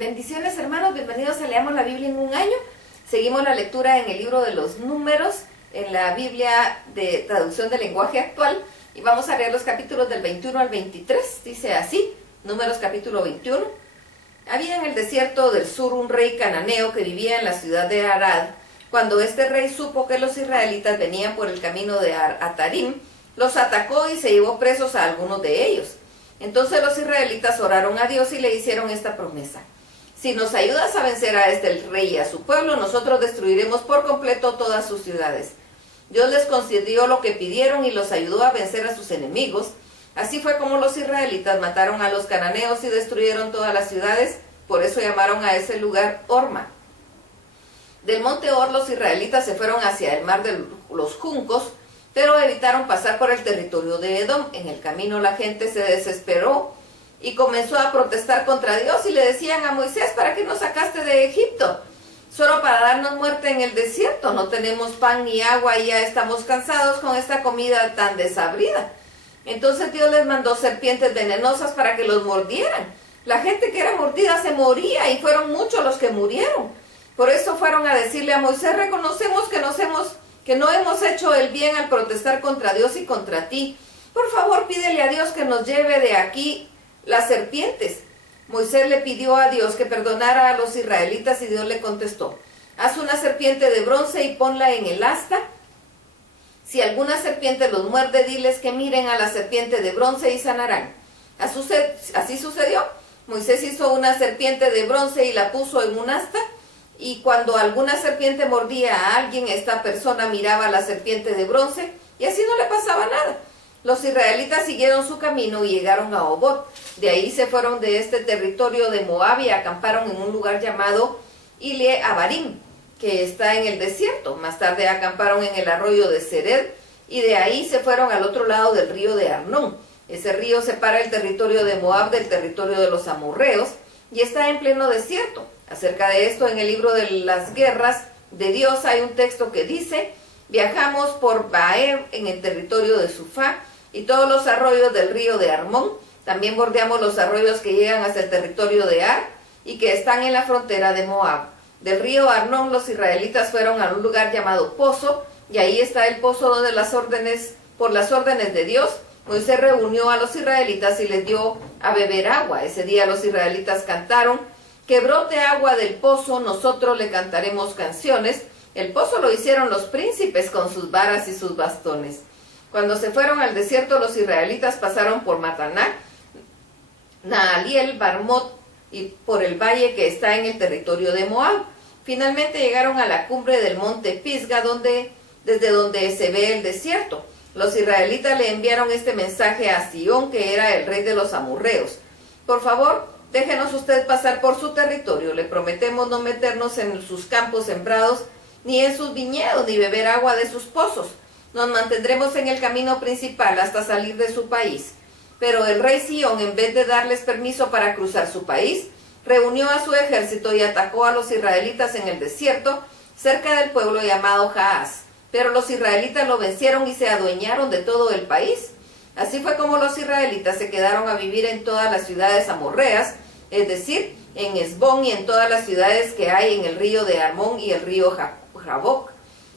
Bendiciones, hermanos, bienvenidos a Leamos la Biblia en un año. Seguimos la lectura en el libro de los Números, en la Biblia de traducción del lenguaje actual, y vamos a leer los capítulos del 21 al 23. Dice así, Números capítulo 21. Había en el desierto del sur un rey cananeo que vivía en la ciudad de Arad. Cuando este rey supo que los israelitas venían por el camino de Atarim, los atacó y se llevó presos a algunos de ellos. Entonces los israelitas oraron a Dios y le hicieron esta promesa: si nos ayudas a vencer a este rey y a su pueblo, nosotros destruiremos por completo todas sus ciudades. Dios les concedió lo que pidieron y los ayudó a vencer a sus enemigos. Así fue como los israelitas mataron a los cananeos y destruyeron todas las ciudades. Por eso llamaron a ese lugar Horma. Del monte Hor los israelitas se fueron hacia el mar de los juncos, pero evitaron pasar por el territorio de Edom. En el camino la gente se desesperó y comenzó a protestar contra Dios y le decían a Moisés: ¿para qué nos sacaste de Egipto? Solo para darnos muerte en el desierto. No tenemos pan ni agua y ya estamos cansados con esta comida tan desabrida. Entonces Dios les mandó serpientes venenosas para que los mordieran. La gente que era mordida se moría y fueron muchos los que murieron. Por eso fueron a decirle a Moisés: reconocemos que no hemos hecho el bien al protestar contra Dios y contra ti. Por favor, pídele a Dios que nos lleve de aquí las serpientes. Moisés le pidió a Dios que perdonara a los israelitas y Dios le contestó: haz una serpiente de bronce y ponla en el asta. Si alguna serpiente los muerde, diles que miren a la serpiente de bronce y sanarán. Así sucedió. Moisés hizo una serpiente de bronce y la puso en un asta, y cuando alguna serpiente mordía a alguien, esta persona miraba a la serpiente de bronce y así no le pasaba nada. Los israelitas siguieron su camino y llegaron a Obot. De ahí se fueron de este territorio de Moab y acamparon en un lugar llamado Ile Abarim, que está en el desierto. Más tarde acamparon en el arroyo de Sered y de ahí se fueron al otro lado del río de Arnón. Ese río separa el territorio de Moab del territorio de los amorreos y está en pleno desierto. Acerca de esto, en el libro de las guerras de Dios hay un texto que dice: viajamos por Baer en el territorio de Sufá y todos los arroyos del río de Armón. También bordeamos los arroyos que llegan hasta el territorio de Ar y que están en la frontera de Moab. Del río Arnón los israelitas fueron a un lugar llamado Pozo, y ahí está el pozo donde por las órdenes de Dios, Moisés reunió a los israelitas y les dio a beber agua. Ese día los israelitas cantaron: que brote agua del pozo, nosotros le cantaremos canciones. El pozo lo hicieron los príncipes con sus varas y sus bastones. Cuando se fueron al desierto, los israelitas pasaron por Mataná, Naaliel, Barmot y por el valle que está en el territorio de Moab. Finalmente llegaron a la cumbre del monte Pisga, desde donde se ve el desierto. Los israelitas le enviaron este mensaje a Sihón, que era el rey de los amorreos: por favor, déjenos usted pasar por su territorio. Le prometemos no meternos en sus campos sembrados, ni en sus viñedos, ni beber agua de sus pozos. Nos mantendremos en el camino principal hasta salir de su país. Pero el rey Sihón, en vez de darles permiso para cruzar su país, reunió a su ejército y atacó a los israelitas en el desierto, cerca del pueblo llamado Jaaz. Pero los israelitas lo vencieron y se adueñaron de todo el país. Así fue como los israelitas se quedaron a vivir en todas las ciudades amorreas, es decir, en Esbón y en todas las ciudades que hay en el río de Armón y el río Jaboc.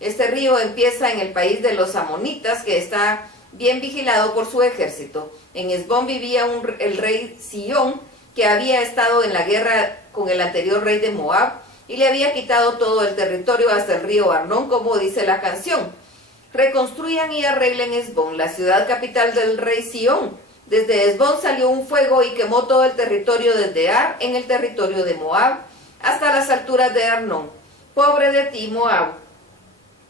Este río empieza en el país de los amonitas, que está bien vigilado por su ejército. En Esbón vivía el rey Sihón, que había estado en la guerra con el anterior rey de Moab y le había quitado todo el territorio hasta el río Arnón, como dice la canción: reconstruyan y arreglen Esbón, la ciudad capital del rey Sihón. Desde Esbón salió un fuego y quemó todo el territorio desde Ar, en el territorio de Moab, hasta las alturas de Arnón. Pobre de ti, Moab,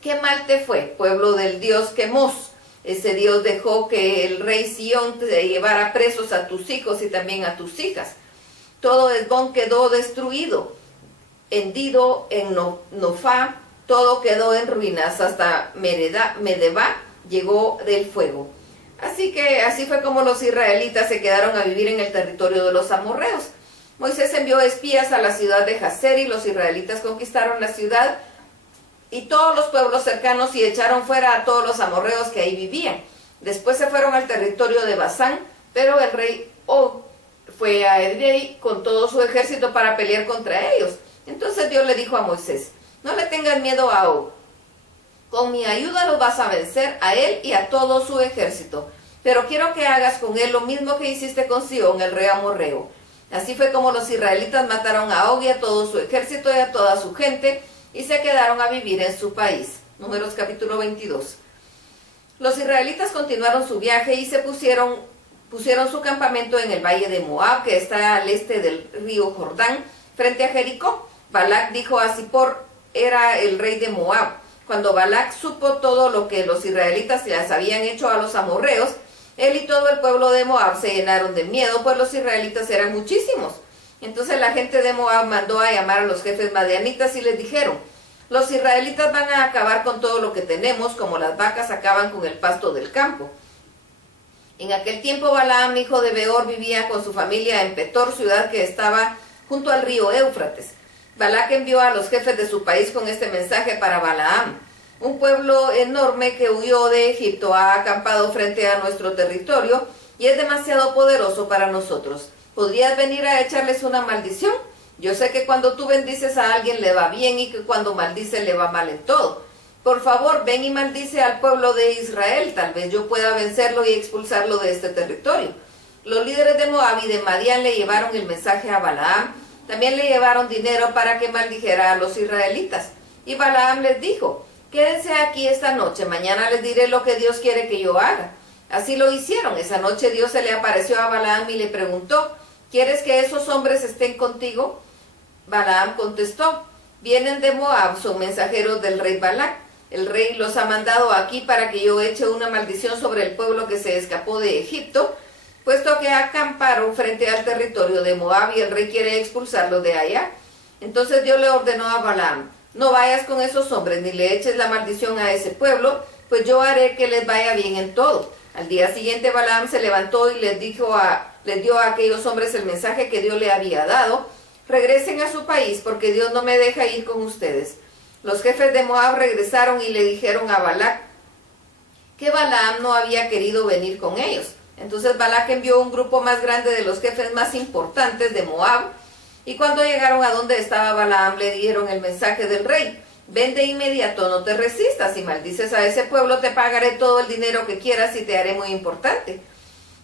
qué mal te fue, pueblo del dios Quemos. Ese dios dejó que el rey Sihón te llevara presos a tus hijos y también a tus hijas. Todo Esbón quedó destruido, hendido en Nofá, todo quedó en ruinas, hasta Medeba llegó del fuego. Así fue como los israelitas se quedaron a vivir en el territorio de los amorreos. Moisés envió espías a la ciudad de Jazer y los israelitas conquistaron la ciudad y todos los pueblos cercanos y echaron fuera a todos los amorreos que ahí vivían. Después se fueron al territorio de Basán, pero el rey Og fue a Edrei con todo su ejército para pelear contra ellos. Entonces Dios le dijo a Moisés, no le tengas miedo a Og, con mi ayuda lo vas a vencer a él y a todo su ejército, pero quiero que hagas con él lo mismo que hiciste con Sihón, el rey amorreo. Así fue como los israelitas mataron a Og y a todo su ejército y a toda su gente, y se quedaron a vivir en su país. Números capítulo 22. Los israelitas continuaron su viaje y se pusieron su campamento en el valle de Moab, que está al este del río Jordán, frente a Jericó. Balac dijo a Zippor, era el rey de Moab. Cuando Balac supo todo lo que los israelitas les habían hecho a los amorreos, él y todo el pueblo de Moab se llenaron de miedo, pues los israelitas eran muchísimos. Entonces la gente de Moab mandó a llamar a los jefes madianitas y les dijeron, los israelitas van a acabar con todo lo que tenemos, como las vacas acaban con el pasto del campo. En aquel tiempo Balaam, hijo de Beor, vivía con su familia en Petor, ciudad que estaba junto al río Éufrates. Balac envió a los jefes de su país con este mensaje para Balaam. Un pueblo enorme que huyó de Egipto ha acampado frente a nuestro territorio y es demasiado poderoso para nosotros. ¿Podrías venir a echarles una maldición? Yo sé que cuando tú bendices a alguien le va bien y que cuando maldice le va mal en todo. Por favor, ven y maldice al pueblo de Israel. Tal vez yo pueda vencerlo y expulsarlo de este territorio. Los líderes de Moab y de Madián le llevaron el mensaje a Balaam. También le llevaron dinero para que maldijera a los israelitas. Y Balaam les dijo, quédense aquí esta noche, mañana les diré lo que Dios quiere que yo haga. Así lo hicieron. Esa noche Dios se le apareció a Balaam y le preguntó, ¿quieres que esos hombres estén contigo? Balaam contestó, vienen de Moab, son mensajeros del rey Balac. El rey los ha mandado aquí para que yo eche una maldición sobre el pueblo que se escapó de Egipto, puesto que acamparon frente al territorio de Moab y el rey quiere expulsarlos de allá. Entonces Dios le ordenó a Balaam, no vayas con esos hombres ni le eches la maldición a ese pueblo, pues yo haré que les vaya bien en todo. Al día siguiente Balaam se levantó y les dio a aquellos hombres el mensaje que Dios le había dado, regresen a su país porque Dios no me deja ir con ustedes. Los jefes de Moab regresaron y le dijeron a Balac que Balaam no había querido venir con ellos. Entonces Balac envió un grupo más grande de los jefes más importantes de Moab, y cuando llegaron a donde estaba Balaam le dieron el mensaje del rey, ven de inmediato, no te resistas, si maldices a ese pueblo te pagaré todo el dinero que quieras y te haré muy importante.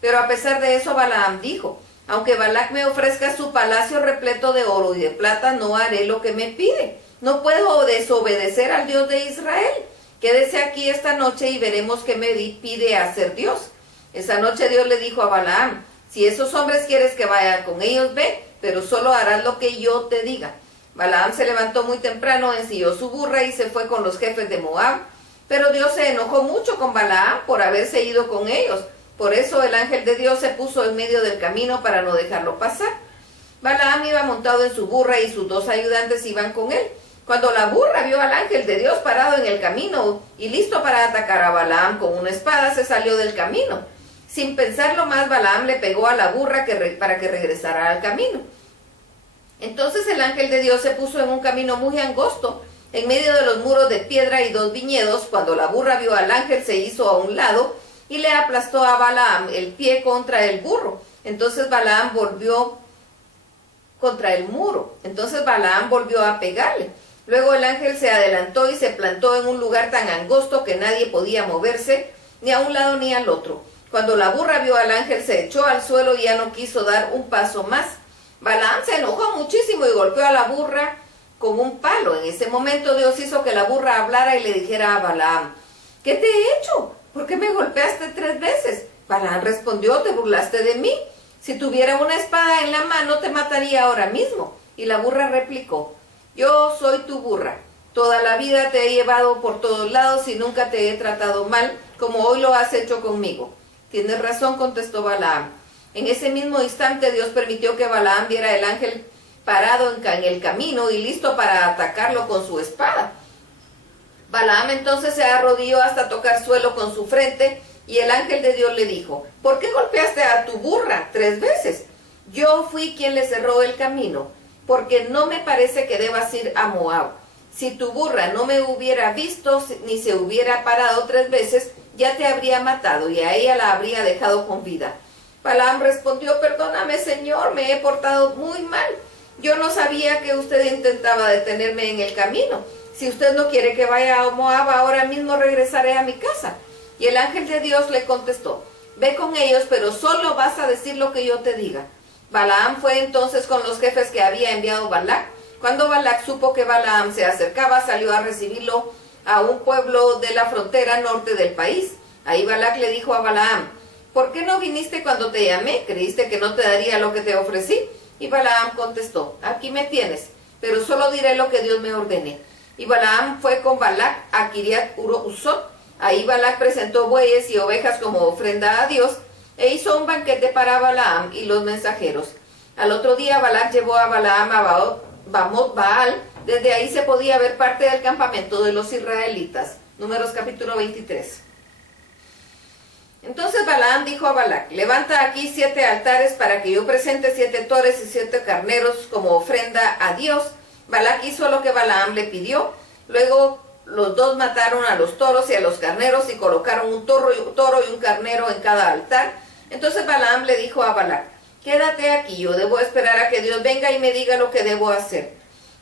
Pero a pesar de eso Balaam dijo, aunque Balac me ofrezca su palacio repleto de oro y de plata, no haré lo que me pide. No puedo desobedecer al Dios de Israel. Quédese aquí esta noche y veremos qué me pide hacer Dios. Esa noche Dios le dijo a Balaam, si esos hombres quieres que vayan con ellos, ve, pero solo harás lo que yo te diga. Balaam se levantó muy temprano, ensilló su burra y se fue con los jefes de Moab. Pero Dios se enojó mucho con Balaam por haberse ido con ellos. Por eso el ángel de Dios se puso en medio del camino para no dejarlo pasar. Balaam iba montado en su burra y sus dos ayudantes iban con él. Cuando la burra vio al ángel de Dios parado en el camino y listo para atacar a Balaam con una espada, se salió del camino. Sin pensarlo más, Balaam le pegó a la burra para que regresara al camino. Entonces el ángel de Dios se puso en un camino muy angosto, en medio de los muros de piedra y dos viñedos. Cuando la burra vio al ángel, se hizo a un lado y le aplastó a Balaam el pie contra el burro. Entonces Balaam volvió contra el muro. Entonces Balaam volvió a pegarle. Luego el ángel se adelantó y se plantó en un lugar tan angosto que nadie podía moverse, ni a un lado ni al otro. Cuando la burra vio al ángel, se echó al suelo y ya no quiso dar un paso más. Balaam se enojó muchísimo y golpeó a la burra con un palo. En ese momento Dios hizo que la burra hablara y le dijera a Balaam, ¿qué te he hecho? ¿Por qué me golpeaste 3 veces? Balaam respondió, te burlaste de mí. Si tuviera una espada en la mano te mataría ahora mismo. Y la burra replicó, yo soy tu burra. Toda la vida te he llevado por todos lados y nunca te he tratado mal, como hoy lo has hecho conmigo. Tienes razón, contestó Balaam. En ese mismo instante Dios permitió que Balaam viera el ángel parado en el camino y listo para atacarlo con su espada. Balaam entonces se arrodilló hasta tocar suelo con su frente y el ángel de Dios le dijo, ¿por qué golpeaste a tu burra 3 veces? Yo fui quien le cerró el camino, porque no me parece que debas ir a Moab. Si tu burra no me hubiera visto ni se hubiera parado 3 veces, ya te habría matado y a ella la habría dejado con vida. Balaam respondió: perdóname, Señor, me he portado muy mal. Yo no sabía que usted intentaba detenerme en el camino. Si usted no quiere que vaya a Moab, ahora mismo regresaré a mi casa. Y el ángel de Dios le contestó: ve con ellos, pero solo vas a decir lo que yo te diga. Balaam fue entonces con los jefes que había enviado Balac. Cuando Balac supo que Balaam se acercaba, salió a recibirlo a un pueblo de la frontera norte del país. Ahí Balac le dijo a Balaam: ¿por qué no viniste cuando te llamé? ¿Creíste que no te daría lo que te ofrecí? Y Balaam contestó: aquí me tienes, pero solo diré lo que Dios me ordene. Y Balaam fue con Balac a Kiriat Uzot. Ahí Balac presentó bueyes y ovejas como ofrenda a Dios, e hizo un banquete para Balaam y los mensajeros. Al otro día Balac llevó a Balaam a Bamot Baal. Desde ahí se podía ver parte del campamento de los israelitas. Números capítulo 23. Entonces Balaam dijo a Balac: levanta aquí 7 altares para que yo presente 7 tores y 7 carneros como ofrenda a Dios. Balac hizo lo que Balaam le pidió. Luego los dos mataron a los toros y a los carneros y colocaron un toro y un carnero en cada altar. Entonces Balaam le dijo a Balac: quédate aquí, yo debo esperar a que Dios venga y me diga lo que debo hacer.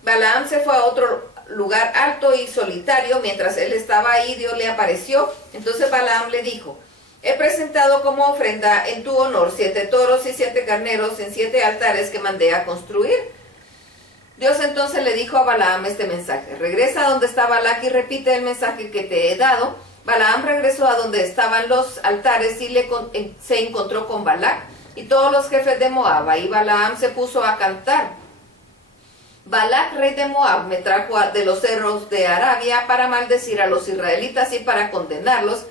Balaam se fue a otro lugar alto y solitario. Mientras él estaba ahí, Dios le apareció. Entonces Balaam le dijo: he presentado como ofrenda en tu honor 7 toros y 7 carneros en 7 altares que mandé a construir. Dios entonces le dijo a Balaam este mensaje: regresa a donde está Balac y repite el mensaje que te he dado. Balaam regresó a donde estaban los altares y se encontró con Balac y todos los jefes de Moab. Ahí Balaam se puso a cantar: Balac, rey de Moab, me trajo de los cerros de Arabia para maldecir a los israelitas y para condenarlos,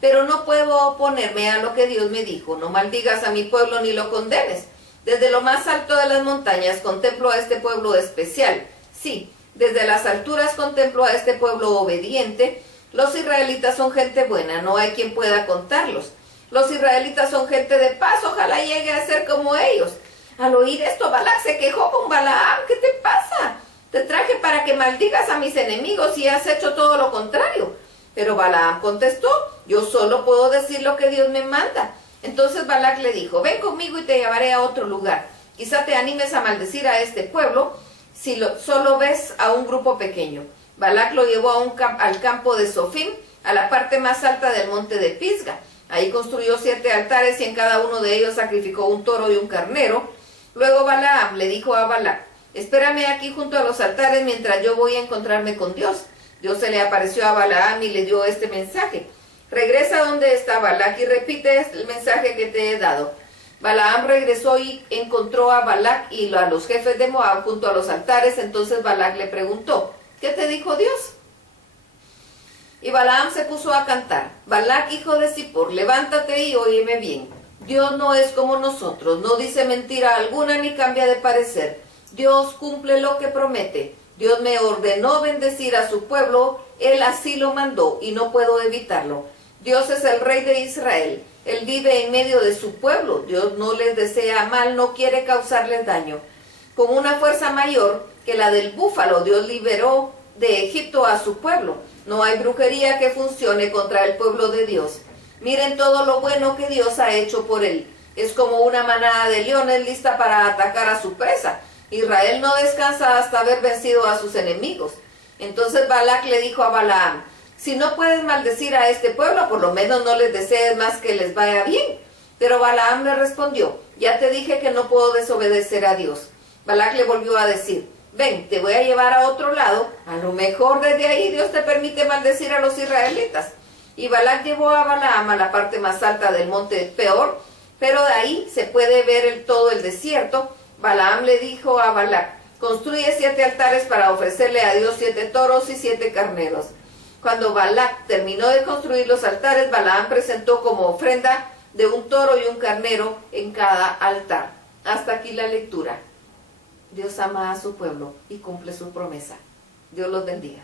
pero no puedo oponerme a lo que Dios me dijo. No maldigas a mi pueblo ni lo condenes. Desde lo más alto de las montañas contemplo a este pueblo especial. Sí, desde las alturas contemplo a este pueblo obediente. Los israelitas son gente buena, no hay quien pueda contarlos. Los israelitas son gente de paz, ojalá llegue a ser como ellos. Al oír esto, Balac se quejó con Balaam: ¿qué te pasa? Te traje para que maldigas a mis enemigos y has hecho todo lo contrario. Pero Balaam contestó: yo solo puedo decir lo que Dios me manda. Entonces Balac le dijo: ven conmigo y te llevaré a otro lugar. Quizá te animes a maldecir a este pueblo si solo ves a un grupo pequeño. Balac lo llevó al campo de Sofim, a la parte más alta del monte de Pisga. Ahí construyó 7 altares y en cada uno de ellos sacrificó un toro y un carnero. Luego Balaam le dijo a Balac: espérame aquí junto a los altares mientras yo voy a encontrarme con Dios. Dios se le apareció a Balaam y le dio este mensaje: regresa donde está Balac y repite el mensaje que te he dado. Balaam regresó y encontró a Balac y a los jefes de Moab junto a los altares. Entonces Balac le preguntó: ¿qué te dijo Dios? Y Balaam se puso a cantar: Balac, hijo de Zippor, levántate y óyeme bien. Dios no es como nosotros, no dice mentira alguna ni cambia de parecer. Dios cumple lo que promete. Dios me ordenó bendecir a su pueblo, Él así lo mandó y no puedo evitarlo. Dios es el Rey de Israel, Él vive en medio de su pueblo. Dios no les desea mal, no quiere causarles daño. Con una fuerza mayor que la del búfalo, Dios liberó de Egipto a su pueblo. No hay brujería que funcione contra el pueblo de Dios. Miren todo lo bueno que Dios ha hecho por él. Es como una manada de leones lista para atacar a su presa. Israel no descansa hasta haber vencido a sus enemigos. Entonces Balac le dijo a Balaam: si no puedes maldecir a este pueblo, por lo menos no les desees más que les vaya bien. Pero Balaam le respondió: ya te dije que no puedo desobedecer a Dios. Balac le volvió a decir: ven, te voy a llevar a otro lado, a lo mejor desde ahí Dios te permite maldecir a los israelitas. Y Balac llevó a Balaam a la parte más alta del monte Peor, pero de ahí se puede ver todo el desierto. Balaam le dijo a Balac: construye 7 altares para ofrecerle a Dios 7 toros y 7 carneros. Cuando Balac terminó de construir los altares, Balaam presentó como ofrenda de un toro y un carnero en cada altar. Hasta aquí la lectura. Dios ama a su pueblo y cumple su promesa. Dios los bendiga.